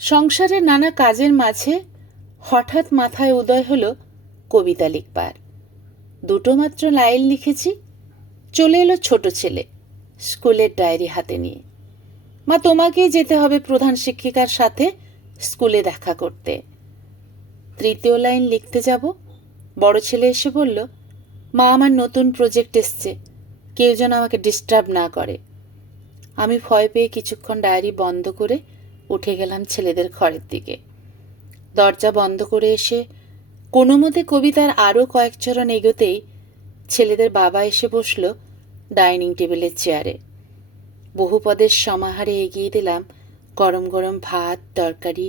সংসারের নানা কাজের মাঝে হঠাৎ মাথায় উদয় হলো কবিতা লিখবার। দুটো মাত্র লাইন লিখেছি, চলে এলো ছোট ছেলে স্কুলের ডায়েরি হাতে নিয়ে। মা, তোমাকেই যেতে হবে প্রধান শিক্ষিকার সাথে স্কুলে দেখা করতে। তৃতীয় লাইন লিখতে যাব, বড় ছেলে এসে বলল, মা, আমার নতুন প্রজেক্ট এসছে, কেউ যেন আমাকে ডিস্টার্ব না করে। আমি ভয় পেয়ে কিছুক্ষণ ডায়েরি বন্ধ করে উঠে গেলাম ছেলেদের ঘরের দিকে। দরজা বন্ধ করে এসে কোনো মতে কবিতার আরও কয়েক চরণ এগোতেই ছেলেদের বাবা এসে বসল ডাইনিং টেবিলের চেয়ারে। বহু পদের সমাহারে এগিয়ে দিলাম গরম গরম ভাত, তরকারি,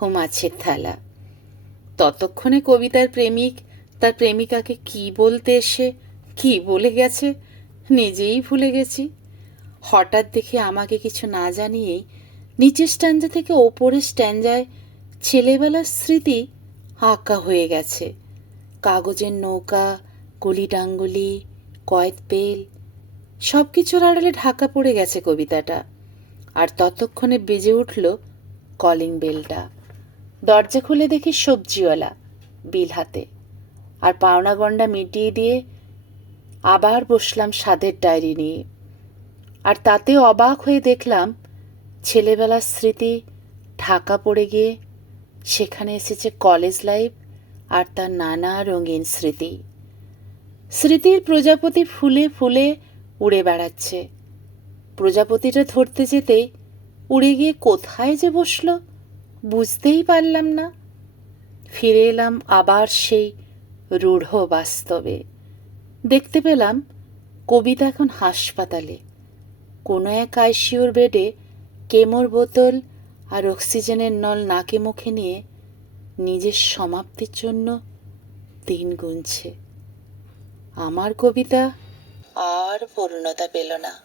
ও মাছের থালা। ততক্ষণে কবিতার প্রেমিক তার প্রেমিকাকে কি বলতে এসে, কি বলে গেছে, নিজেই ভুলে গেছি। হঠাৎ দেখে আমাকে কিছু না জানিয়েই নিচের স্ট্যান্ডা থেকে ওপরের স্ট্যান্ডায় ছেলেবেলার স্মৃতি আঁকা হয়ে গেছে। কাগজের নৌকা গুলি ডাঙ্গুলি, কয়েদ পেল সব কিছুর আড়ালে ঢাকা পড়ে গেছে কবিতাটা। আর ততক্ষণে বেজে উঠল কলিং বেলটা দরজা খুলে দেখি সবজিওয়ালা, বিল হাতে। আর পাওনা গন্ডা মিটিয়ে দিয়ে আবার বসলাম স্বাদের ডায়েরি নিয়ে। আর তাতে অবাক হয়ে দেখলাম ছেলেবেলার স্মৃতি, ঢাকা পড়ে গিয়ে সেখানে এসেছে কলেজ লাইফ আর তার নানা রঙিন স্মৃতি। স্মৃতির প্রজাপতি ফুলে ফুলে উড়ে বেড়াচ্ছে। প্রজাপতিটা ধরতে যেতেই উড়ে গিয়ে কোথায় যে বসল বুঝতেই পারলাম না। ফিরে এলাম আবার সেই রূঢ় বাস্তবে। দেখতে পেলাম কবিতা এখন হাসপাতালে। কোনো এক আইসিউর বেডে কেমোর বোতল আর অক্সিজেনের নল নাকে মুখে নিয়ে নিজের সমাপ্তির জন্য দিন গুনছে। আমার কবিতা আর পূর্ণতা পেল না।